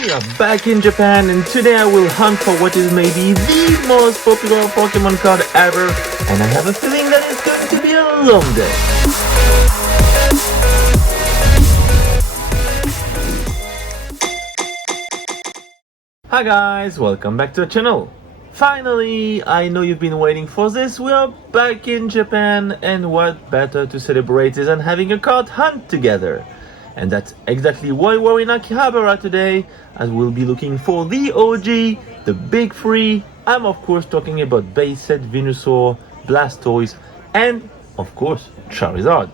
We are back in Japan, and today I will hunt for what is maybe the most popular Pokemon card ever, and I have a feeling that it's going to be a long day. Hi guys, welcome back to the channel. Finally, I know you've been waiting for this. We are back in Japan, and what better to celebrate this than having a card hunt together. And that's exactly why we're in Akihabara today, as we'll be looking for the OG, the big three. I'm of course talking about base set Venusaur, Blastoise, and of course Charizard.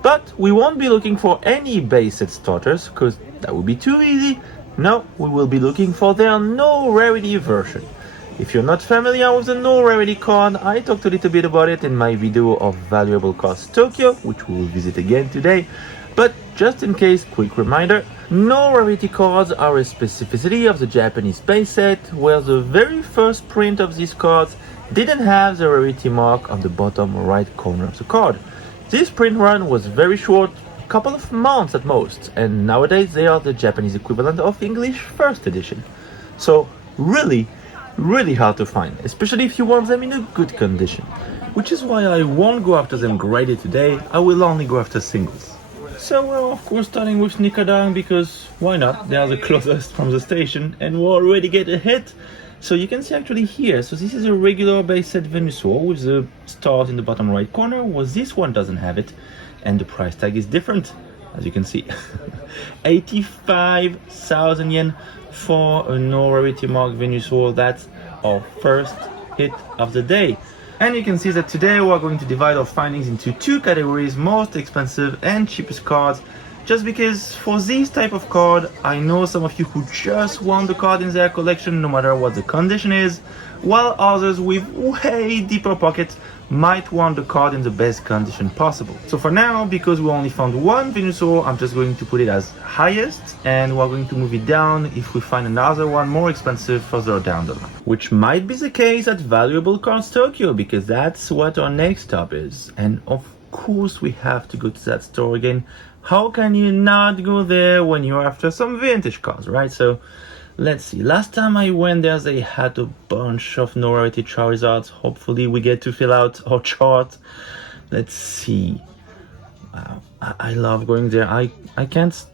But we won't be looking for any base set starters, because that would be too easy. No, we will be looking for their no rarity version. If you're not familiar with the no rarity card, I talked a little bit about it in my video of Valuable Cards Tokyo, which we will visit again today. But just in case, quick reminder, no rarity cards are a specificity of the Japanese base set, where the very first print of these cards didn't have the rarity mark on the bottom right corner of the card. This print run was very short, a couple of months at most, and nowadays they are the Japanese equivalent of English first edition. So really hard to find, especially if you want them in a good condition. Which is why I won't go after them graded today, I will only go after singles. So we're of course starting with Nicodang, because why not? They are the closest from the station and we'll already get a hit. So you can see actually here, so this is a regular base set Venusaur with the stars in the bottom right corner, whereas this one doesn't have it. And the price tag is different, as you can see. 85,000 yen for a no rarity mark Venusaur. That's our first hit of the day. And you can see that today we are going to divide our findings into two categories, most expensive and cheapest cards, just because for this type of card, I know some of you who just want the card in their collection no matter what the condition is, while others with way deeper pockets might want the card in the best condition possible. So for now, because we only found one Venusaur, I'm just going to put it as highest, and we're going to move it down if we find another one more expensive further down the line. Which might be the case at Valuable Cards Tokyo, because that's what our next stop is. And of course we have to go to that store again. How can you not go there when you're after some vintage cards, right? So let's see, last time I went there they had a bunch of no rarity Charizards. Hopefully we get to fill out our chart. Let's see. Wow, I love going there. I can't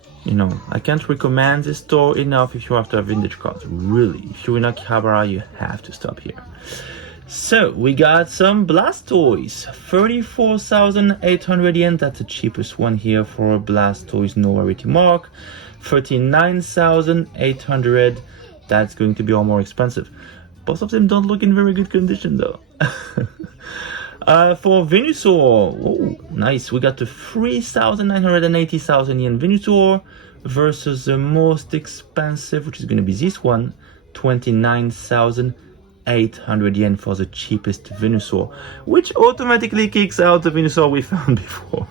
recommend this store enough if you're after vintage cards. Really, if you're in Akihabara, you have to stop here. So we got some Blastoise, 34,800 yen. That's the cheapest one here for a Blastoise no rarity mark. 39,800. That's going to be all more expensive. Both of them don't look in very good condition though. For Venusaur, oh, nice. We got the 3,980,000 yen Venusaur versus the most expensive, which is going to be this one, 29,800 yen for the cheapest Venusaur, which automatically kicks out the Venusaur we found before.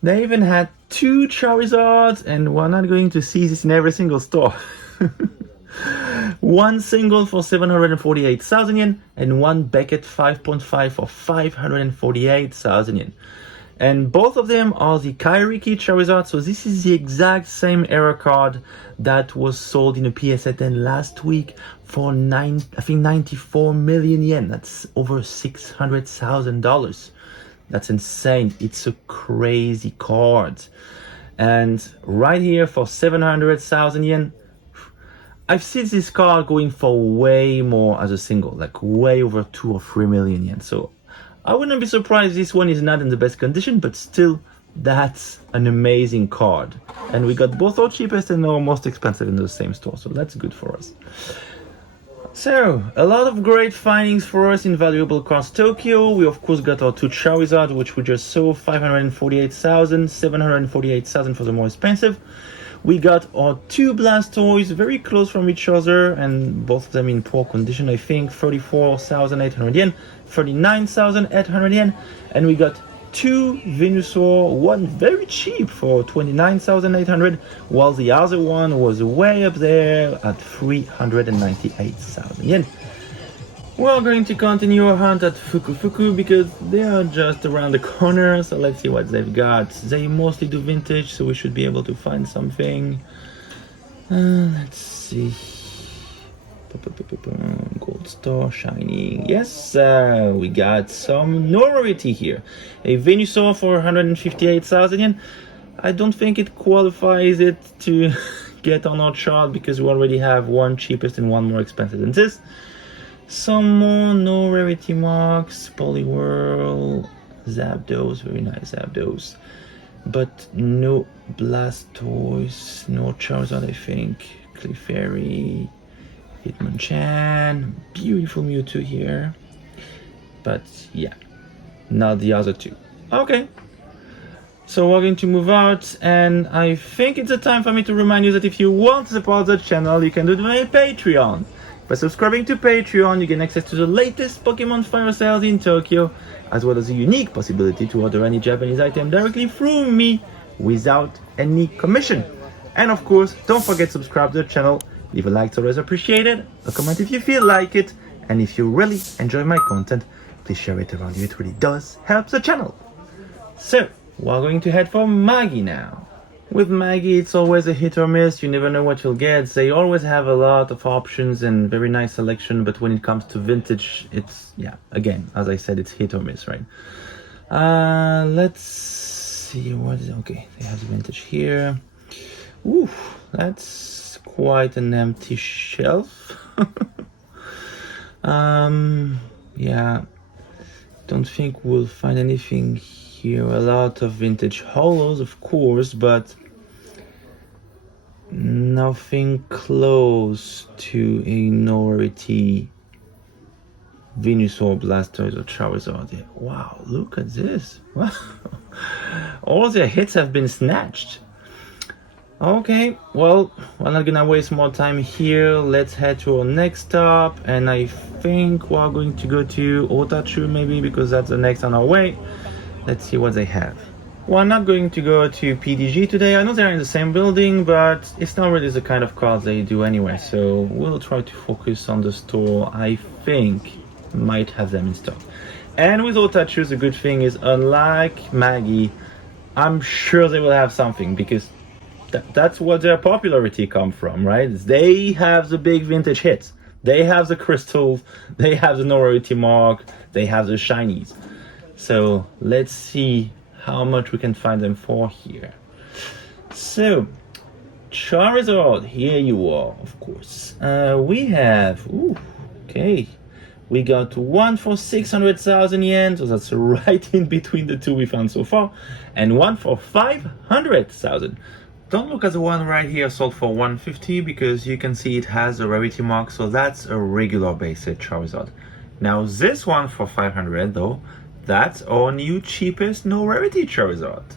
They even had two Charizards, and we're not going to see this in every single store. One single for 748,000 yen, and one Beckett 5.5 for 548,000 yen. And both of them are the Kairiki Charizard, so this is the exact same era card that was sold in a PSA10 last week for 94 million yen. That's over $600,000. That's insane. It's a crazy card. And right here for 700,000 yen, I've seen this card going for way more as a single, like way over 2 or 3 million yen. So I wouldn't be surprised this one is not in the best condition, but still, that's an amazing card. And we got both our cheapest and our most expensive in the same store, so that's good for us. So, a lot of great findings for us in Valuable Cards Tokyo. We of course got our two Charizard, which we just saw, 548,000, 748,000 for the more expensive. We got our two Blastoise, very close from each other, and both of them in poor condition, I think. 34,800 yen, 39,800 yen, and we got two Venusaur, one very cheap for 29,800, while the other one was way up there at 398,000 yen. We're going to continue our hunt at Fuku because they are just around the corner, so let's see what they've got. They mostly do vintage, so we should be able to find something. Let's see. Gold star shining. Yes, we got some Rarity here. A Venusaur for 158,000 yen. I don't think it qualifies it to get on our chart because we already have one cheapest and one more expensive than this. Some more Rarity marks. Poliwhirl, Zapdos, very nice Zapdos. But no Blastoise, no Charizard, I think. Clefairy, Hitmonchan, beautiful Mewtwo here. But yeah, not the other two. Okay. So we're going to move out, and I think it's a time for me to remind you that if you want to support the channel, you can do it via Patreon. By subscribing to Patreon, you get access to the latest Pokemon Fire sales in Tokyo, as well as a unique possibility to order any Japanese item directly through me without any commission. And of course, don't forget to subscribe to the channel, leave a like, it's always appreciated, a comment if you feel like it, and if you really enjoy my content, please share it around you, it really does help the channel. So, we're going to head for Magi now. With Magi, it's always a hit or miss, you never know what you'll get. They always have a lot of options and very nice selection, but when it comes to vintage, it's, yeah, again, as I said, it's hit or miss, right? Let's see, what is, okay, they have the vintage here. Ooh, that's quite an empty shelf. Yeah, don't think we'll find anything here. A lot of vintage holos, of course, but nothing close to a Rarity Venusaur, Blastoise, or Charizard. Wow, look at this. Wow. All their hits have been snatched. Okay, well, we're not gonna waste more time here. Let's head to our next stop, and I think we're going to go to Otachu maybe, because that's the next on our way. Let's see what they have. We're not going to go to PDG today. I know they're in the same building, but it's not really the kind of cards they do anyway, so we'll try to focus on the store I think might have them in stock. And with Otachu, the good thing is, unlike Magi, I'm sure they will have something, because that's what their popularity come from, right? They have the big vintage hits. They have the crystals, they have the Rarity mark, they have the shinies. So let's see how much we can find them for here. So Charizard, here you are, of course. We have, ooh, okay, we got one for 600,000 yen, so that's right in between the two we found so far, and one for 500,000. Don't look at the one right here sold for 150 because you can see it has a Rarity mark, so that's a regular base set Charizard. Now this one for 500 though, that's our new cheapest Rarity Charizard.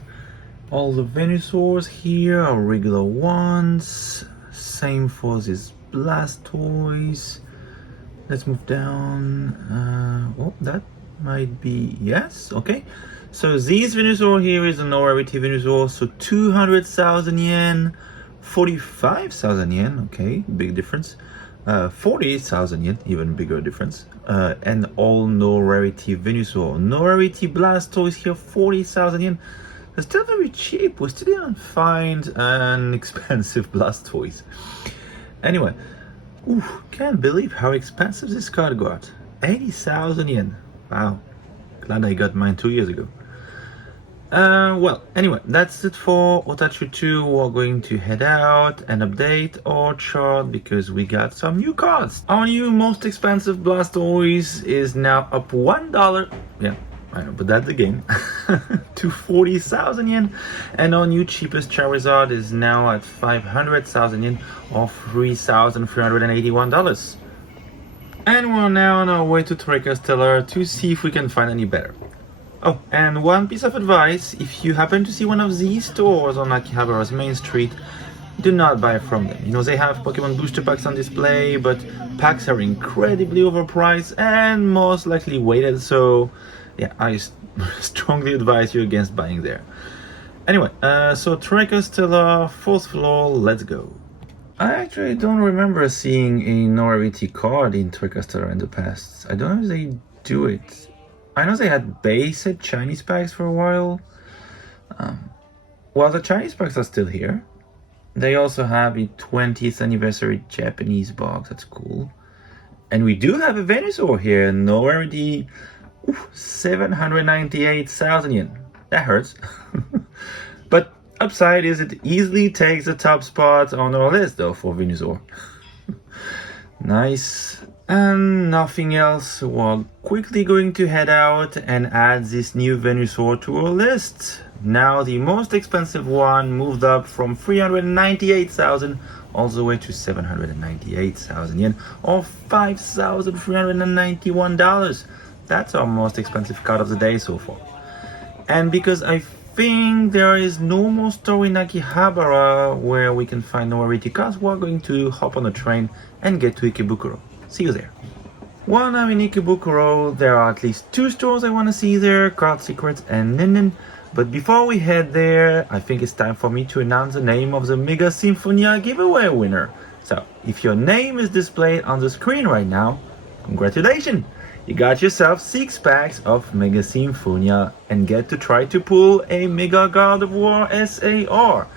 All the Venusaurs here are regular ones. Same for this Blastoise. Let's move down. Oh, that might be, yes, okay. So this Venusaur here is a Rarity Venusaur, so 200,000 yen, 45,000 yen, okay, big difference. 40,000 yen, even bigger difference. And all Rarity Venusaur. Rarity Blastoise here, 40,000 yen. It's still very cheap. We still didn't find an expensive Blastoise. Anyway, ooh, can't believe how expensive this card got. 80,000 yen. Wow, glad I got mine 2 years ago. Well, anyway, that's it for Otachu 2. We're going to head out and update our chart because we got some new cards. Our new most expensive Blastoise is now up $1. Yeah, I know, but that's the game. To 40,000 yen. And our new cheapest Charizard is now at 500,000 yen or $3,381. And we're now on our way to Toreca Stellar to see if we can find any better. Oh, and one piece of advice, if you happen to see one of these stores on Akihabara's main street, do not buy from them. You know, they have Pokemon booster packs on display, but packs are incredibly overpriced and most likely weighted, so yeah, I strongly advise you against buying there. Anyway, so Toreca Stellar, 4th floor, let's go. I actually don't remember seeing a Rarity card in Toreca Stellar in the past. I don't know if they do it. I know they had base set Chinese packs for a while. Well, the Chinese packs are still here. They also have a 20th anniversary Japanese box. That's cool. And we do have a Venusaur here. No Rarity. 798,000 yen. That hurts. But upside is it easily takes the top spot on our list though for Venusaur. Nice. And nothing else. We're quickly going to head out and add this new Venusaur to our list. Now the most expensive one moved up from 398,000 all the way to 798,000 yen, or $5,391. That's our most expensive card of the day so far. And because I think there is no more store in Akihabara where we can find no Rarity cards, we're going to hop on a train and get to Ikebukuro. See you there. While I'm in Ikebukuro, there are at least 2 stores I want to see there, Card Secrets and Nin. But before we head there, I think it's time for me to announce the name of the Mega Symphonia giveaway winner. So, if your name is displayed on the screen right now, congratulations! You got yourself 6 packs of Mega Symphonia and get to try to pull a Mega God of War SAR.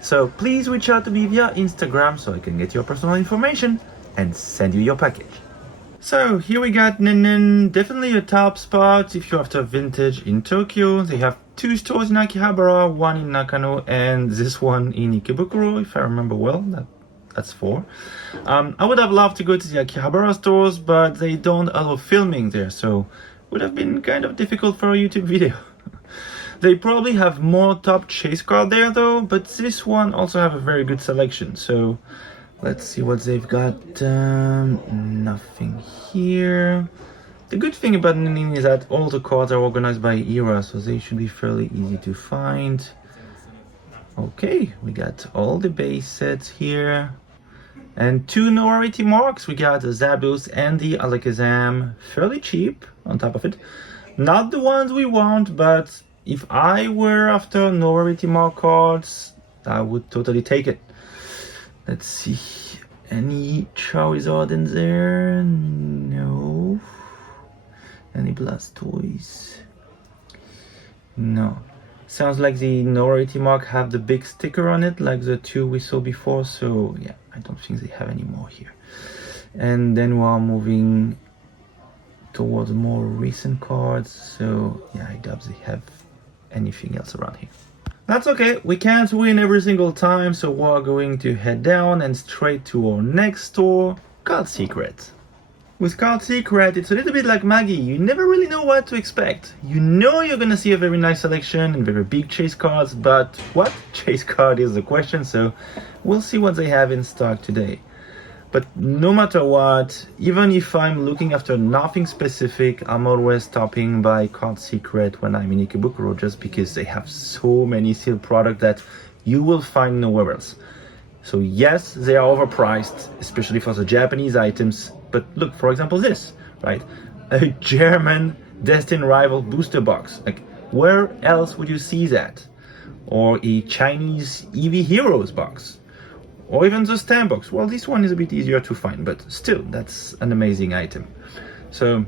So please reach out to me via Instagram so I can get your personal information and send you your package. So here we got Nin, definitely a top spot if you're after vintage in Tokyo. They have 2 stores in Akihabara, 1 in Nakano and this one in Ikebukuro, if I remember well. That's 4. I would have loved to go to the Akihabara stores, but they don't allow filming there, so it would have been kind of difficult for a YouTube video. They probably have more top chase card there though, but this one also have a very good selection, so let's see what they've got. Nothing here. The good thing about Nin is that all the cards are organized by era, so they should be fairly easy to find. Okay, we got all the base sets here. And 2 no Rarity marks. We got the Zapdos and the Alakazam, fairly cheap on top of it. Not the ones we want, but if I were after no Rarity mark cards, I would totally take it. Let's see, any Charizard in there? No. Any Blastoise? No. Sounds like the no Rarity mark have the big sticker on it, like the 2 we saw before, so yeah, I don't think they have any more here. And then we're moving towards more recent cards, so yeah, I doubt they have anything else around here. That's okay, we can't win every single time, so we're going to head down and straight to our next store, Card Secret. With Card Secret, it's a little bit like Magi. You never really know what to expect. You know you're gonna see a very nice selection and very big chase cards, but what chase card is the question, so we'll see what they have in stock today. But no matter what, even if I'm looking after nothing specific, I'm always stopping by Card Secret when I'm in Ikebukuro, just because they have so many sealed products that you will find nowhere else. So yes, they are overpriced, especially for the Japanese items. But look, for example, this, right? A German Destined Rival booster box. Like, where else would you see that? Or a Chinese EV Heroes box. Or even the stamp box. Well, this one is a bit easier to find, but still, that's an amazing item. So,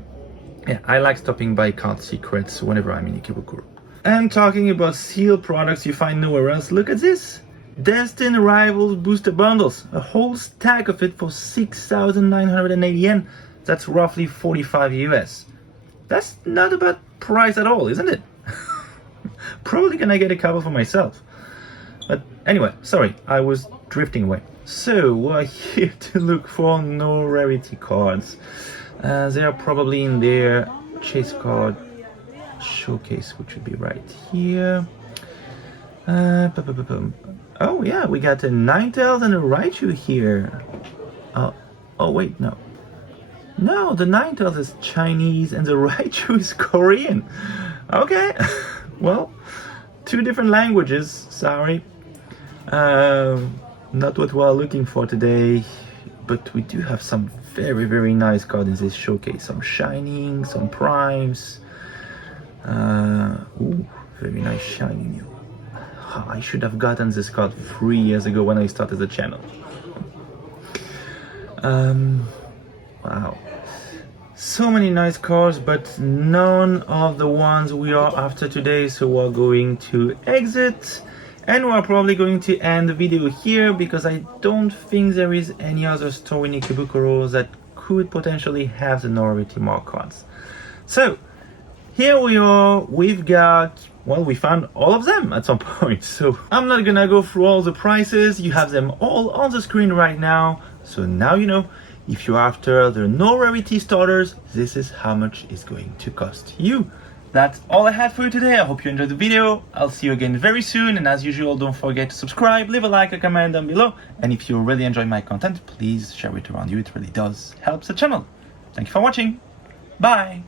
yeah, I like stopping by Card Secrets whenever I'm in Ikebukuro. And talking about sealed products you find nowhere else, look at this. Destined Rivals booster bundles, a whole stack of it for 6,980 yen. That's roughly 45 US. That's not a bad price at all, isn't it? Probably gonna get a couple for myself. But anyway, sorry, I was drifting away. So we're here to look for no Rarity cards. They are probably in their chase card showcase, which would be right here. Oh yeah, we got a Ninetales and a Raichu here. Oh wait, no. No, the Ninetales is Chinese and the Raichu is Korean. Okay, well, 2 different languages, sorry. Not what we're looking for today, but we do have some very, very nice cards in this showcase. Some Shining, some Primes. Ooh, very nice Shining. I should have gotten this card 3 years ago when I started the channel. Wow. So many nice cards, but none of the ones we are after today, so we're going to exit And we're probably going to end the video here because I don't think there is any other store in Ikebukuro that could potentially have the Rarity mark cards. So here we are, we've got, well, we found all of them at some point. So I'm not gonna go through all the prices, you have them all on the screen right now. So now you know, if you're after the no rarity starters, this is how much it's going to cost you. That's all I had for you today. I hope you enjoyed the video. I'll see you again very soon. And as usual, don't forget to subscribe, leave a like, a comment down below. And if you really enjoy my content, please share it around you. It really does help the channel. Thank you for watching. Bye.